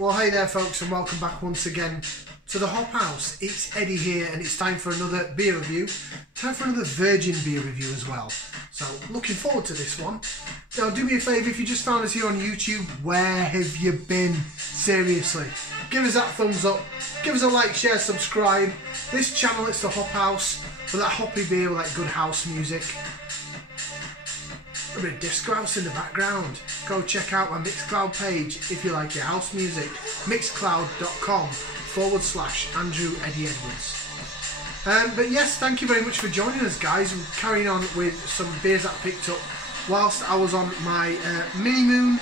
Well, hey there folks, and welcome back once again to the Hop House. It's Eddie here, and it's time for another beer review. Time for another virgin beer review as well. So, looking forward to this one. Now, do me a favour, if you just found us here on YouTube, where have you been? Seriously. Give us that thumbs up, give us a like, share, subscribe. This channel, it's the Hop House, with that hoppy beer, with that good house music. A bit of disco house in the background. Go check out my Mixcloud page if you like your house music. Mixcloud.com/Andrew Eddy Edwards. But yes, thank you very much for joining us, guys. We're carrying on with some beers that I picked up whilst I was on my mini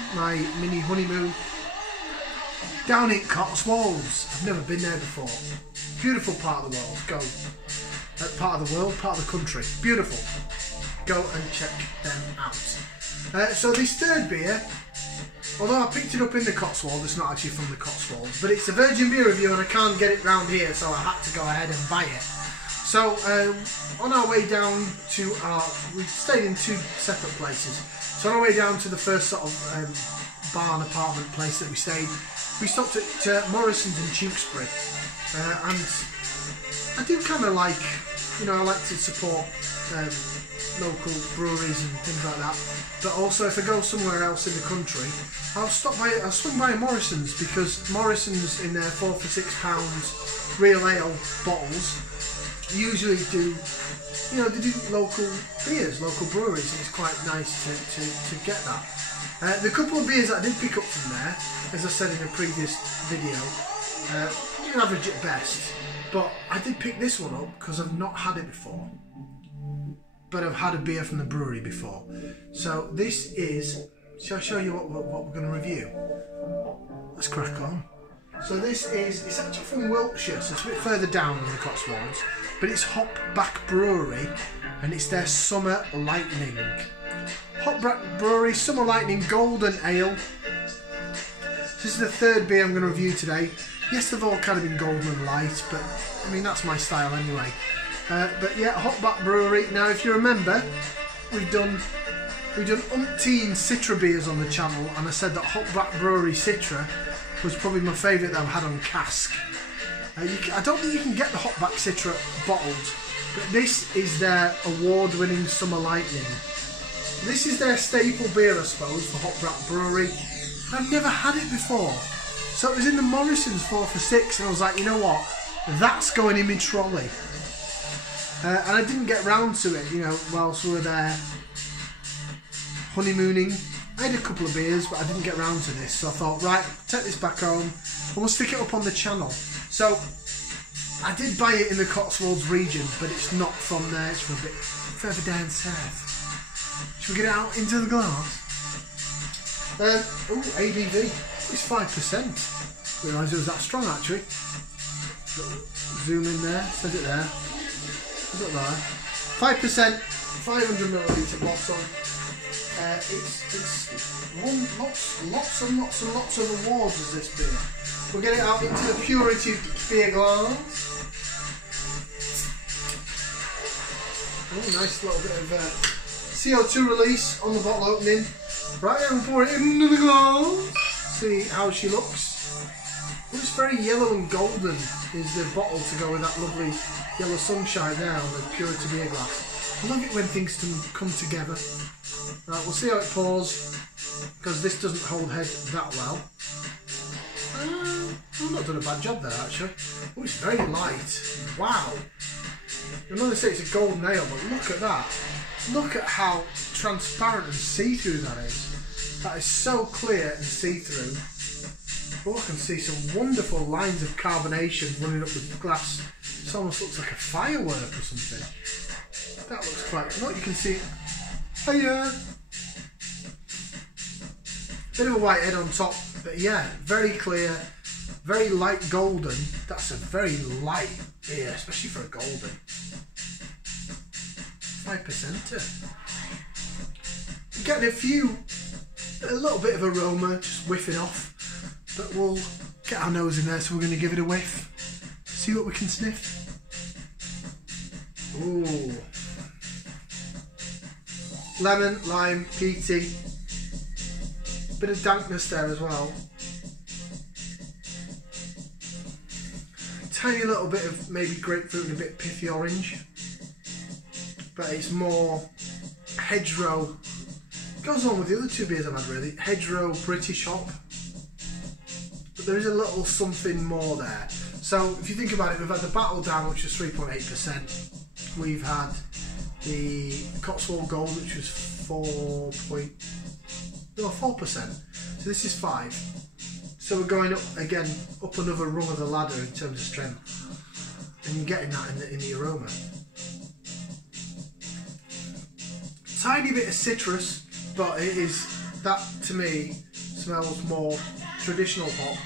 honeymoon down in Cotswolds. I've never been there before. Beautiful part of the world. Go. Part of the world, part of the country. Beautiful. Go and check them out. So this third beer, although I picked it up in the Cotswold, it's not actually from the Cotswolds, but it's a virgin beer review and I can't get it round here, so I had to go ahead and buy it. So on our way down to we stayed in two separate places. So on our way down to the first sort of barn apartment place that we stayed, we stopped at Morrisons in Tewkesbury, and I do kind of like, I like to support local breweries and things like that, but also if I go somewhere else in the country, I'll swing by Morrisons, because Morrisons in their £4 for £6 real ale bottles usually do, they do local beers, local breweries, and it's quite nice to get that. The couple of beers that I did pick up from there, as I said in a previous video, average at best, but I did pick this one up because I've not had it before. But I've had a beer from the brewery before. So this is, shall I show you what we're going to review? Let's crack on. So this is, it's actually from Wiltshire, so it's a bit further down than the Cotswolds, but it's Hopback Brewery, and it's their Summer Lightning. Hopback Brewery, Summer Lightning Golden Ale. This is the third beer I'm going to review today. Yes, they've all kind of been golden and light, but I mean, that's my style anyway. But yeah, Hopback Brewery. Now, if you remember, we've done umpteen Citra beers on the channel, and I said that Hopback Brewery Citra was probably my favourite that I've had on cask. I don't think you can get the Hopback Citra bottled, but this is their award-winning Summer Lightning. This is their staple beer, I suppose, for Hopback Brewery. I've never had it before, so it was in the Morrisons 4 for £6, and I was like, you know what, that's going in my trolley. And I didn't get round to it, whilst we were there honeymooning. I had a couple of beers, but I didn't get round to this, so I thought, right, take this back home and we'll stick it up on the channel. So I did buy it in the Cotswolds region, but it's not from there, it's from a bit further down south. Should we get it out into the glass? ABV, it's 5%. Realised it was that strong actually. Zoom in there, set it there. Is it there? 5%, 500ml bottle. It's won lots and lots of awards as this beer. We'll get it out into the Purity beer glass. Oh, nice little bit of CO2 release on the bottle opening. Right, and pour it into the glass. See how she looks. Well, it's very yellow and golden is the bottle to go with that lovely yellow sunshine there on the Purity beer glass. I love it when things come together. Right, we'll see how it pours, because this doesn't hold head that well. I've not done a bad job there actually. Oh, it's very light. Wow. I know they say it's a golden ale, but look at that. Look at how transparent and see-through that is. That is so clear and see-through. Oh, I can see some wonderful lines of carbonation running up the glass. It almost looks like a firework or something. That looks quite... Look, you can see... Hiya! Bit of a white head on top, but yeah, very clear, very light golden. That's a very light beer, especially for a golden. 5%. Getting a little bit of aroma, just whiffing off. But we'll get our nose in there, so we're going to give it a whiff. See what we can sniff. Ooh. Lemon, lime, peaty. Bit of dankness there as well. tiny little bit of maybe grapefruit and a bit pithy orange, but it's more hedgerow. Goes on with the other two beers I've had really. Hedgerow British hop, but there is a little something more there. So if you think about it, we've had the Battle Down, which was 3.8%. We've had the Cotswold Gold, which was 4%. So this is 5. So we're going up again, up another rung of the ladder in terms of strength, and you're getting that in the aroma. Tiny bit of citrus, but it is, that to me smells more traditional hop.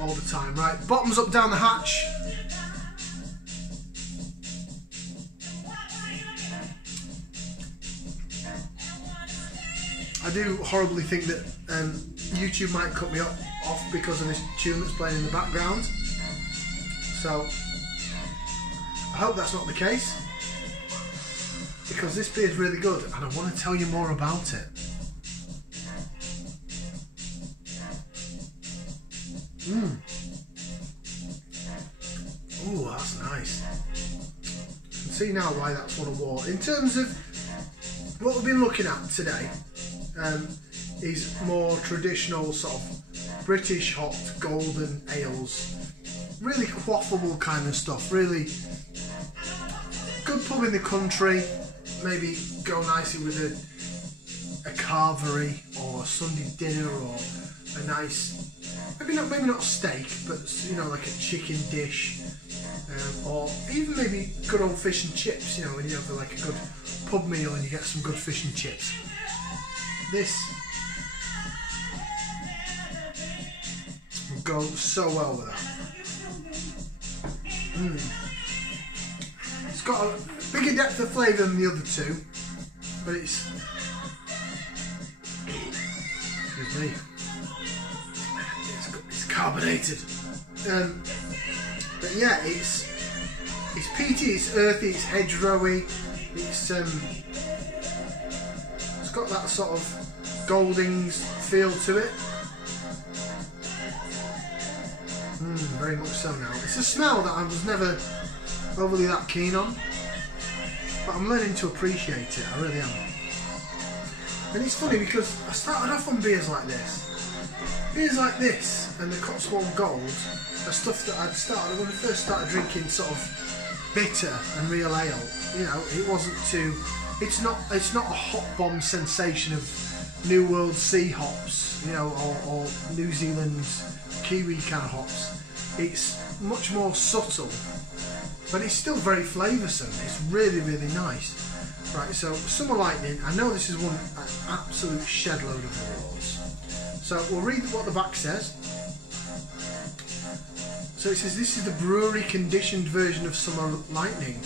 All the time. Right, bottoms up down the hatch. I do horribly think that YouTube might cut me off because of this tune that's playing in the background. So I hope that's not the case, because this beer is really good and I want to tell you more about it. Oh, that's nice. You can see now why that's won a award. In terms of what we've been looking at today, is more traditional sort of British hopped golden ales. Really quaffable kind of stuff. Really good pub in the country. Maybe go nicely with a carvery or a Sunday dinner, or a nice, maybe not steak, but you know, like a chicken dish, or even maybe good old fish and chips. You know, when you have like a good pub meal and you get some good fish and chips. This will go so well with that. It's got a bigger depth of flavour than the other two, but it's, excuse me, it's carbonated. But yeah, it's peaty, it's earthy, it's hedgerowy, it's got that sort of Goldings feel to it. Very much so now. It's a smell that I was never overly that keen on, but I'm learning to appreciate it, I really am. And it's funny because I started off on beers like this. Beers like this and the Cotswold Gold are stuff that I'd started when I first started drinking sort of bitter and real ale. You know, it wasn't too, it's not a hop bomb sensation of New World sea hops, you know, or New Zealand Kiwi kind of hops. It's much more subtle, but it's still very flavoursome. It's really, really nice. Right, so Summer Lightning, I know this has won an absolute shed load of awards. So we'll read what the back says. So it says, this is the brewery conditioned version of Summer Lightning,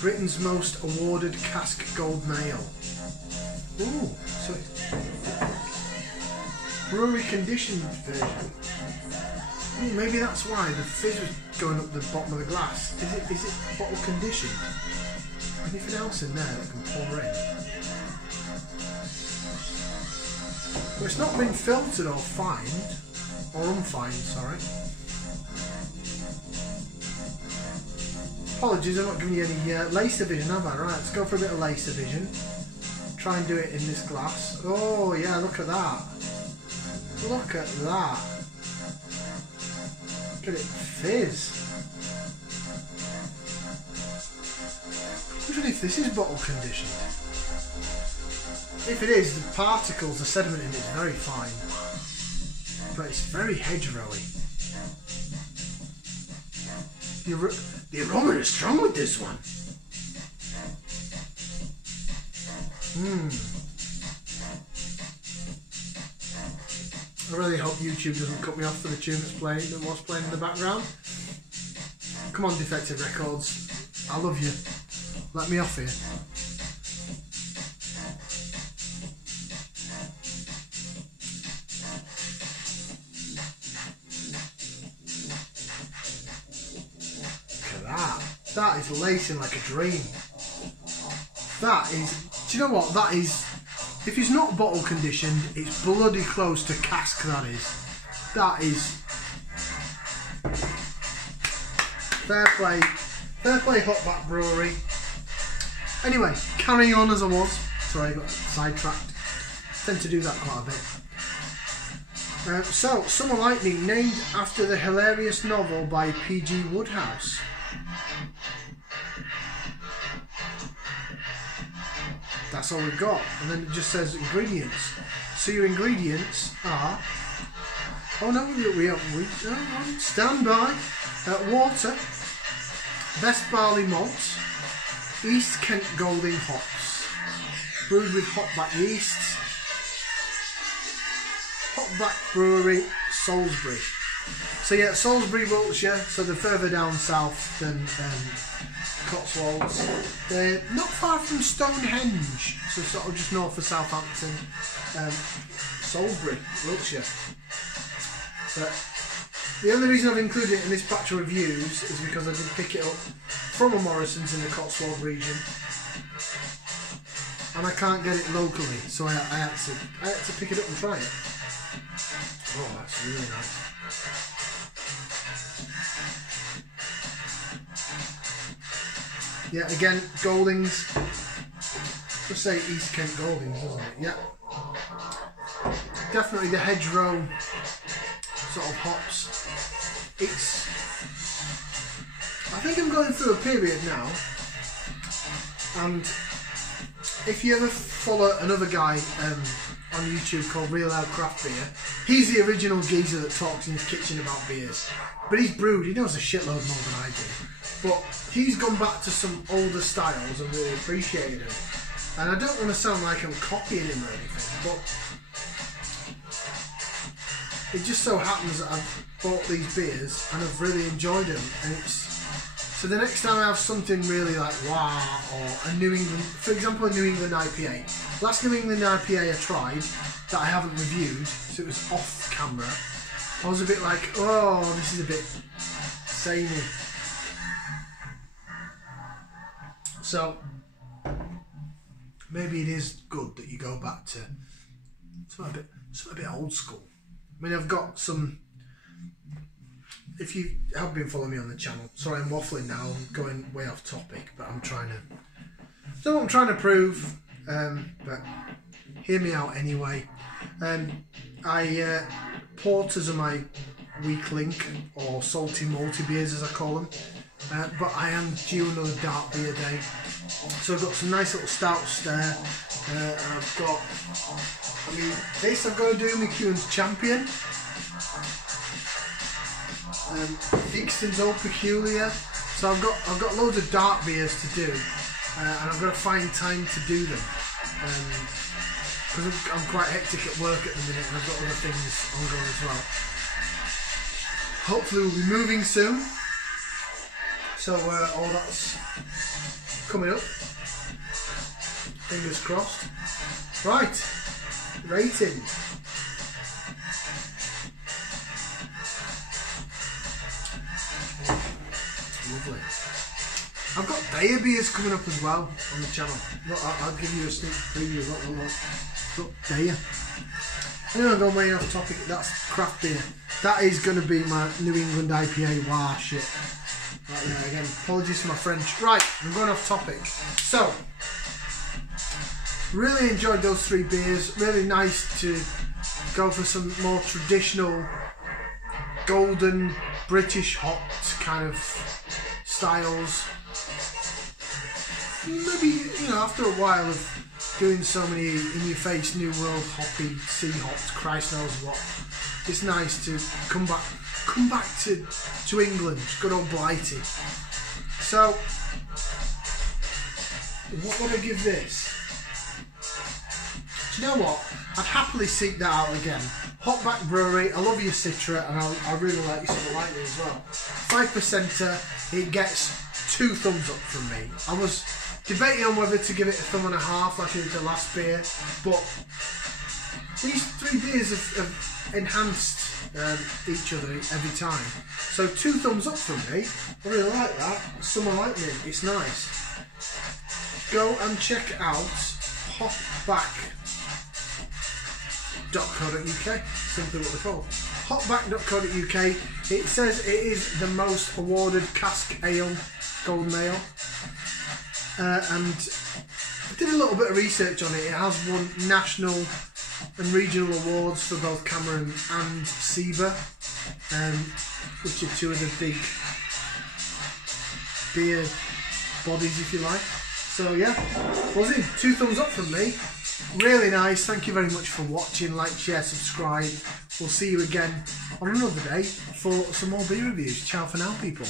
Britain's most awarded cask golden ale. Ooh, so it's brewery conditioned version. Ooh, maybe that's why the fizz was going up the bottom of the glass. Is it bottle conditioned? Anything else in there that can pour in? Well, it's not been filtered or fined, or unfined, sorry. Apologies, I'm not giving you any lacer vision, have I? Right, let's go for a bit of lacer vision. Try and do it in this glass. Oh yeah, look at that. Look at that. Look at it fizz. I wonder if this is bottle conditioned. If it is, the particles, the sediment in it is very fine. But it's very hedgerowy. The aroma is strong with this one. I really hope YouTube doesn't cut me off for the tune that was playing in the background. Come on, Defected Records. I love you. Let me off here. That is lacing like a dream. That is, do you know what? That is If it's not bottle conditioned, it's bloody close to cask, that is. That is... Fair play. Fair play, Hopback Brewery. Anyway, carrying on as I was. Sorry, I got sidetracked. Tend to do that quite a bit. So, Summer Lightning, named after the hilarious novel by P.G. Wodehouse. That's all we've got. And then it just says ingredients. So your ingredients are... Oh no, we stand by. Water, best barley malt, East Kent Golding hops, brewed with Hopback yeasts, Hopback Brewery, Salisbury. So yeah, Salisbury, Wiltshire, so they're further down south than Cotswolds. They're not far from Stonehenge, so sort of just north of Southampton. Salisbury, Wiltshire. But the only reason I've included it in this batch of reviews is because I did pick it up from a Morrisons in the Cotswold region, and I can't get it locally, so I had to pick it up and try it. Oh, that's really nice. Yeah, again, Goldings. Just say East Kent Goldings, doesn't it? Yeah. Definitely the hedgerow sort of hops. It's... I think I'm going through a period now, and if you ever follow another guy on YouTube called Real Ale Craft Beer, he's the original geezer that talks in his kitchen about beers. But he's brewed, he knows a shitload more than I do. But he's gone back to some older styles and really appreciated them. And I don't want to sound like I'm copying him or anything, but it just so happens that I've bought these beers and I've really enjoyed them, and it's... So the next time I have something really like wow, or a New England, for example a New England IPA. Last New England IPA I tried, that I haven't reviewed, so it was off camera, I was a bit like, oh, this is a bit samey. So, maybe it is good that you go back to something a bit old school. I mean, I've got some... If you have been following me on the channel, sorry I'm waffling now, I'm going way off topic, but I'm trying to... I don't know what I'm trying to prove, but hear me out anyway. Porters are my weak link, or salty malty beers as I call them, but I am due another dark beer day. So I've got some nice little stouts there, and I've got... I mean, this I've got to do McEwen's Champion. Theakston's Old Peculiar. So I've got loads of dark beers to do, and I've got to find time to do them because I'm quite hectic at work at the minute, and I've got other things ongoing as well. Hopefully we'll be moving soon, so all that's coming up. Fingers crossed. Right, rating. Lovely. I've got Daya beers coming up as well on the channel. Look, I'll give you a sneak preview. Look, Daya. Anyway, I'm going way off topic. That's craft beer. That is going to be my New England IPA. Wow, shit. Right there again. Apologies for my French. Right, I'm going off topic. So, really enjoyed those three beers. Really nice to go for some more traditional golden British hopped kind of styles. Maybe, you know, after a while of doing so many in-your-face New World hoppy, sea hopped, Christ knows what, it's nice to come back to England, good old Blighty. So, what would I give this? Do you know what? I'd happily seek that out again. Hopback Brewery, I love your Citra, and I really like your Summer Lightning as well. 5%er, it gets 2 thumbs up from me. I was debating on whether to give it a 1.5 like I did the last beer, but these 3 beers have enhanced each other every time. So 2 thumbs up from me. I really like that. Summer Lightning, it's nice. Go and check out Hopback hopback.co.uk, simply what they're called. Hopback.co.uk. It says it is the most awarded cask ale, golden ale. And I did a little bit of research on it. It has won national and regional awards for both Cameron and Seba, which are two of the big beer bodies, if you like. So yeah, Buzzy, 2 thumbs up from me. Really nice. Thank you very much for watching. Like, share, subscribe. We'll see you again on another day for some more beer reviews. Ciao for now, people.